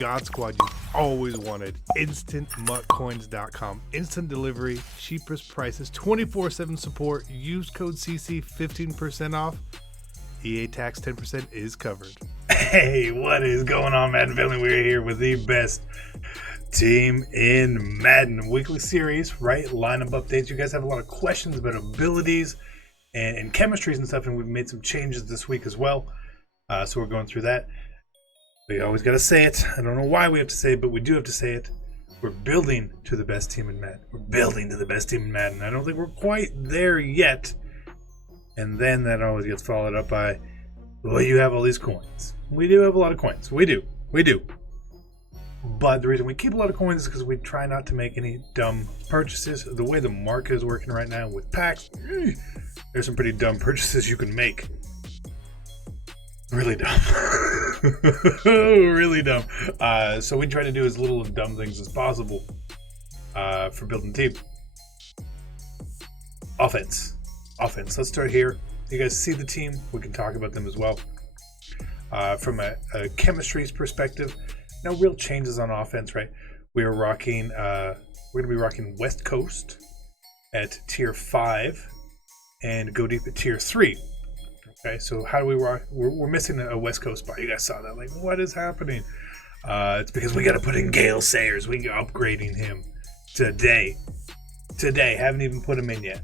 God Squad you've always wanted. InstantMuckCoins.com. Instant delivery, cheapest prices, 24/7 support. Use code CC 15% off. EA tax 10% is covered. Hey, what is going on, Madden family? We're here with the best team in Madden weekly series, right? Lineup updates. You guys have a lot of questions about abilities and chemistries and stuff, and we've made some changes this week as well. So we're going through that. We always got to say it. I don't know why we have to say it, but we do have to say it. We're building to the best team in Madden. We're building to the best team in Madden. I don't think we're quite there yet. And then that always gets followed up by, well, you have all these coins. We do have a lot of coins. We do. But the reason we keep a lot of coins is because we try not to make any dumb purchases. The way the market is working right now with packs, there's some pretty dumb purchases you can make. Really dumb. Really dumb. So we try to do as little of dumb things as possible for building team. Offense. Let's start here. You guys see the team. We can talk about them as well. From a chemistry's perspective, no real changes on offense, right? We are rocking. We're going to be rocking West Coast at tier 5 and go deep at tier 3. Okay, so how do we rock? We're missing a West Coast spot. You guys saw that. Like, what is happening? It's because we got to put in Gale Sayers. We're upgrading him today. Haven't even put him in yet.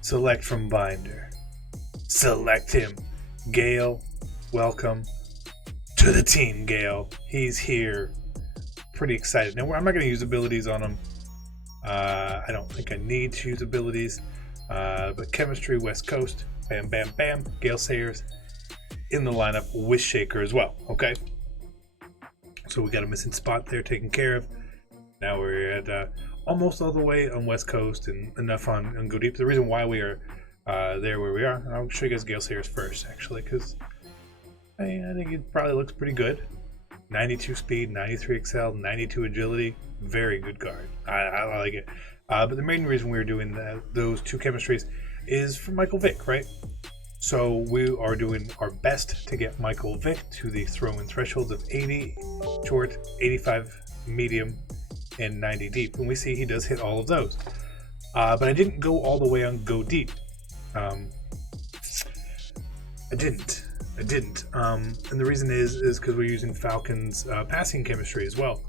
Select from binder. Select him. Gale, welcome to the team, Gale. He's here. Pretty excited. Now, I'm not going to use abilities on him. I don't think I need to use abilities. But chemistry, West Coast. Bam, bam, bam. Gale Sayers in the lineup with Shaker as well. Okay. So we got a missing spot there taken care of. Now we're at almost all the way on West Coast and enough on Go Deep. The reason why we are there where we are, I'll show you guys Gale Sayers first, actually, because I think it probably looks pretty good. 92 speed, 93 excel, 92 agility. Very good card. I like it. But the main reason we were doing those two chemistries is for Michael Vick, right? So we are doing our best to get Michael Vick to the throw-in thresholds of 80 short, 85 medium, and 90 deep. And we see he does hit all of those. But I didn't go all the way on Go Deep. I didn't. And the reason is because we're using Falcon's passing chemistry as well.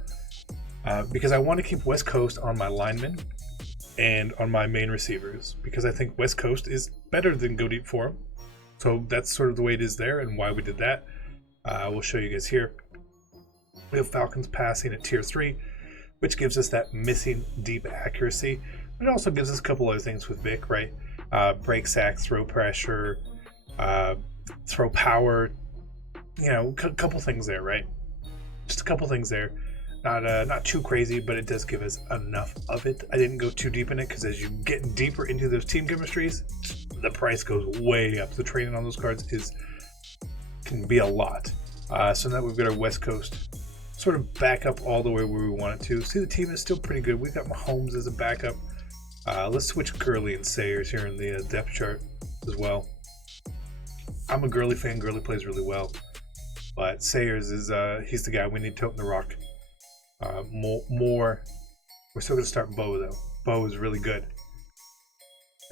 Because I want to keep West Coast on my linemen and on my main receivers, because I think West Coast is better than Go Deep for him. So that's sort of the way it is there and why we did that. We'll show you guys here. We have Falcons passing at tier 3, which gives us that missing deep accuracy. But it also gives us a couple other things with Vic, right? Break sack, throw pressure, throw power. You know, a couple things there, right? Just a couple things there. Not too crazy, but it does give us enough of it. I didn't go too deep in it because as you get deeper into those team chemistries, the price goes way up. The training on those cards can be a lot. So now we've got our West Coast sort of back up all the way where we want it to. See, the team is still pretty good. We've got Mahomes as a backup. Let's switch Gurley and Sayers here in the depth chart as well. I'm a Gurley fan. Gurley plays really well. But Sayers is he's the guy we need toting the rock. More. We're still going to start Bo, though. Bo is really good.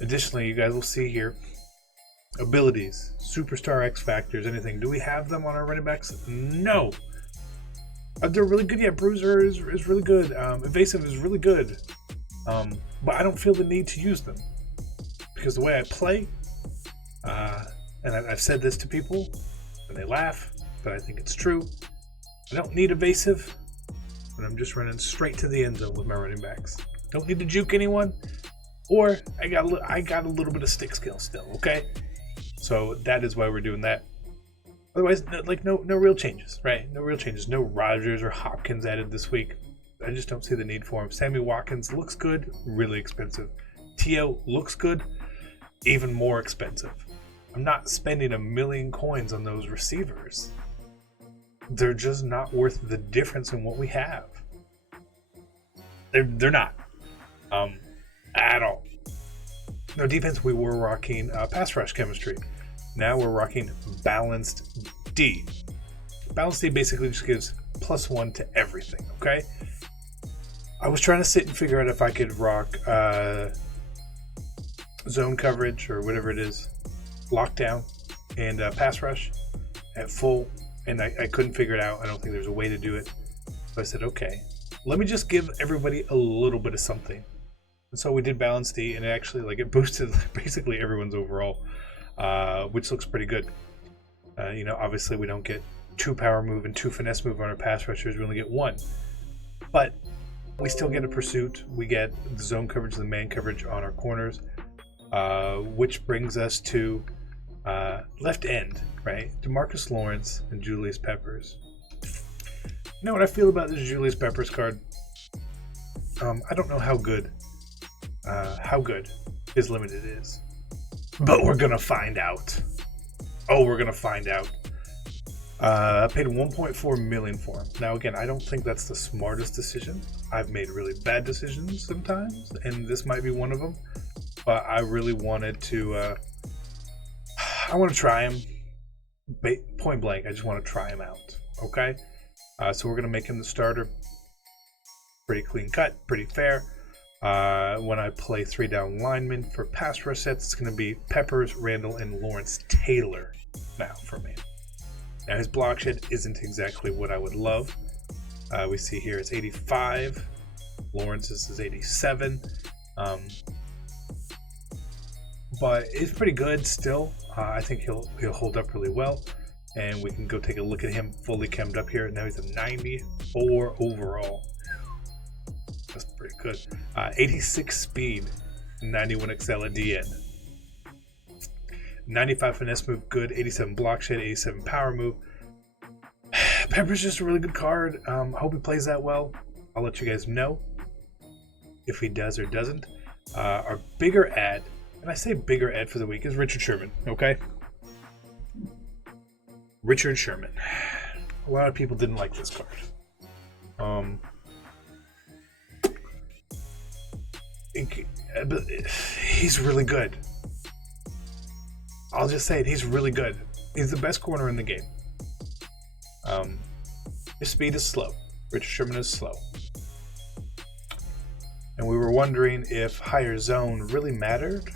Additionally, you guys will see here abilities, superstar X factors, anything. Do we have them on our running backs? No. They're really good. Yeah, Bruiser is really good. Evasive is really good. But I don't feel the need to use them because the way I play, and I've said this to people and they laugh, but I think it's true. I don't need evasive. But I'm just running straight to the end zone with my running backs. Don't need to juke anyone, or I got a little bit of stick skill still. Okay, so that is why we're doing that. Otherwise, no real changes, right? No real changes. No Rodgers or Hopkins added this week. I just don't see the need for him. Sammy Watkins looks good, really expensive. T.O. looks good, even more expensive. I'm not spending 1 million coins on those receivers. They're just not worth the difference in what we have. They're not. At all. No defense, we were rocking pass rush chemistry. Now we're rocking balanced D. Balanced D basically just gives +1 to everything, okay? I was trying to sit and figure out if I could rock zone coverage or whatever it is, lockdown, and pass rush at full, and I couldn't figure it out. I don't think there's a way to do it. So I said, okay, let me just give everybody a little bit of something. And so we did balance D, and it boosted basically everyone's overall, which looks pretty good. Obviously we don't get 2 power move and 2 finesse move on our pass rushers. We only get 1. But we still get a pursuit. We get the zone coverage and the man coverage on our corners, which brings us to left end, right? DeMarcus Lawrence and Julius Peppers. You know what I feel about this Julius Peppers card? I don't know how good his limited is, but we're gonna find out. We're gonna find out. I paid $1.4 million for him. Now again, I don't think that's the smartest decision. I've made really bad decisions sometimes, and this might be one of them. But I really wanted to. I want to try him. Point blank, I just want to try him out. Okay, so we're gonna make him the starter. Pretty clean cut, pretty fair. When I play 3-down linemen for pass rush sets, it's going to be Peppers, Randall, and Lawrence Taylor now for me. Now his block shed isn't exactly what I would love. We see here it's 85. Lawrence's is 87. But it's pretty good still. I think he'll hold up really well. And we can go take a look at him fully chemmed up here. Now he's a 94 overall. That's pretty good. 86 speed, 91 XL at DN. 95 finesse move, good. 87 block shed, 87 power move. Pepper's just a really good card. I hope he plays that well. I'll let you guys know if he does or doesn't. Our bigger ad, and I say bigger ad for the week, is Richard Sherman, okay? Richard Sherman. A lot of people didn't like this card. He's really good. I'll just say it, he's really good. He's the best corner in the game. His speed is slow. Richard Sherman is slow. And we were wondering if higher zone really mattered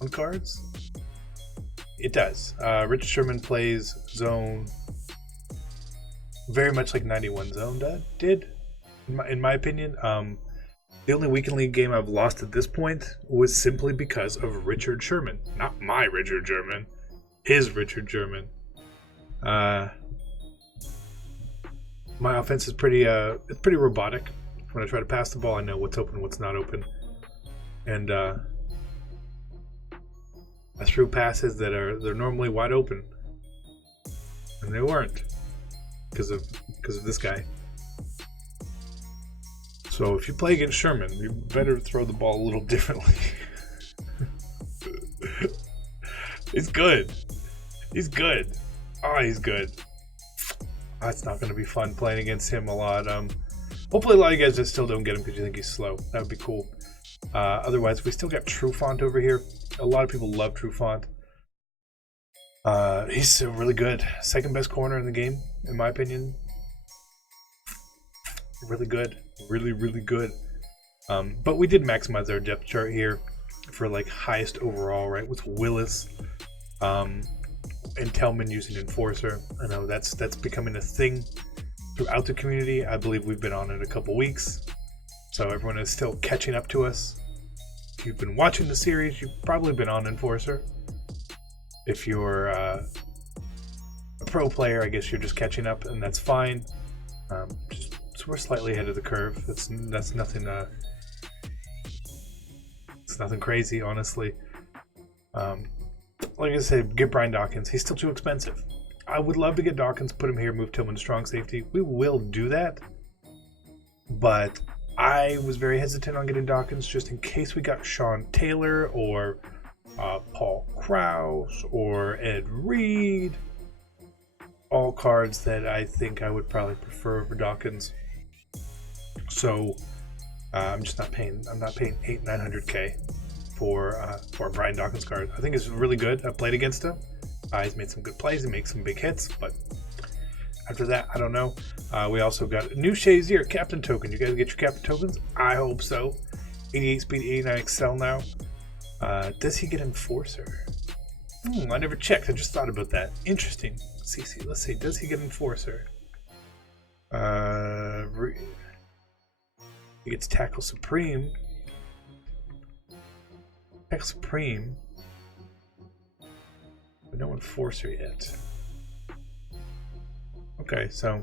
on cards. It does. Richard Sherman plays zone very much like 91 zone did, in my opinion. The only weekend league game I've lost at this point was simply because of Richard Sherman. Not my Richard Sherman. His Richard Sherman. My offense is pretty robotic. When I try to pass the ball, I know what's open, what's not open. And I threw passes they're normally wide open. And they weren't. Because of this guy. So if you play against Sherman, you better throw the ball a little differently. He's good. He's good. Oh, he's good. It's not going to be fun playing against him a lot. Hopefully a lot of you guys just still don't get him because you think he's slow. That would be cool. Otherwise, we still got Trufant over here. A lot of people love Trufant. He's really good. Second best corner in the game, in my opinion. Really good. Really, really good. But we did maximize our depth chart here for like highest overall, right? With Willis and Tellman using Enforcer. I know that's becoming a thing throughout the community. I believe we've been on it a couple weeks. So everyone is still catching up to us. If you've been watching the series, you've probably been on Enforcer. If you're a pro player, I guess you're just catching up, and that's fine. So we're slightly ahead of the curve. That's nothing. It's nothing crazy, honestly. Like I said, get Brian Dawkins. He's still too expensive. I would love to get Dawkins, put him here, move Tillman to strong safety. We will do that. But I was very hesitant on getting Dawkins just in case we got Sean Taylor or Paul Krause or Ed Reed. All cards that I think I would probably prefer over Dawkins. So I'm not paying $800-900K for a Brian Dawkins card. I think it's really good. I've played against him. He's made some good plays. He makes some big hits, but After that, I don't know. We also got a new Shazier captain token. You guys get your captain tokens? I hope so. 88 speed, 89 excel now. Does he get enforcer? I never checked. I just thought about that. Interesting. CC, let's see. Does he get enforcer? He gets tackle supreme. Tackle supreme. But no enforcer yet. Okay, so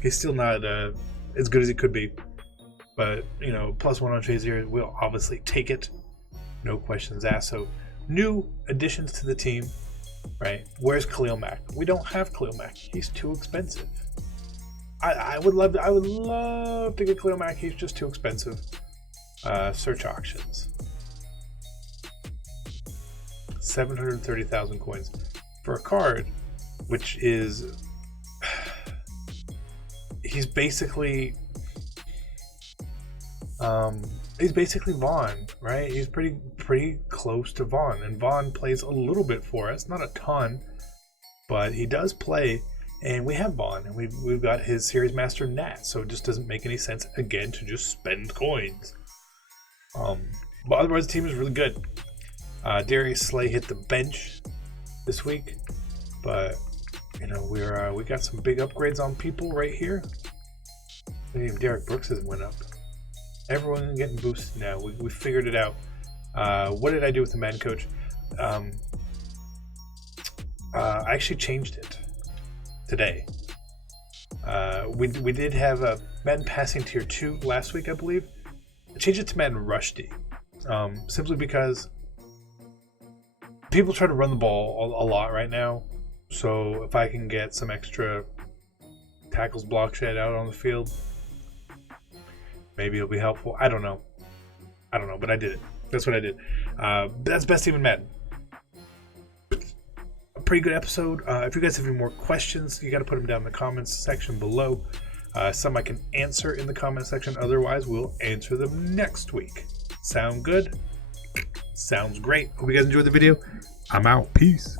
he's still not as good as he could be. But, you know, +1 on Shazier, we'll obviously take it. No questions asked. So, new additions to the team, right? Where's Khalil Mack? We don't have Khalil Mack. He's too expensive. I would love to get Khalil Mack. He's just too expensive. Search auctions. 730,000 coins for a card, which is he's basically Vaughn, right? He's pretty close to Vaughn, and Vaughn plays a little bit for us, not a ton, but he does play. And we have Vaughn, and we've got his Series Master Nat, so it just doesn't make any sense again to just spend coins. But otherwise, the team is really good. Darius Slay hit the bench this week, but you know we got some big upgrades on people right here. Even Derek Brooks has went up. Everyone getting boosted now. We figured it out. What did I do with the Madden coach? I actually changed it today. We did have a Madden passing tier 2 last week, I believe. I changed it to Madden Rushdie, simply because people try to run the ball a lot right now. So if I can get some extra tackles, block shed out on the field, maybe it'll be helpful. I don't know, but I did it. That's what I did. That's best team in Madden. Pretty good episode. If you guys have any more questions, you got to put them down in the comments section below. Some I can answer in the comment section. Otherwise, we'll answer them next week. Sound good? Sounds great. Hope you guys enjoyed the video. I'm out. Peace.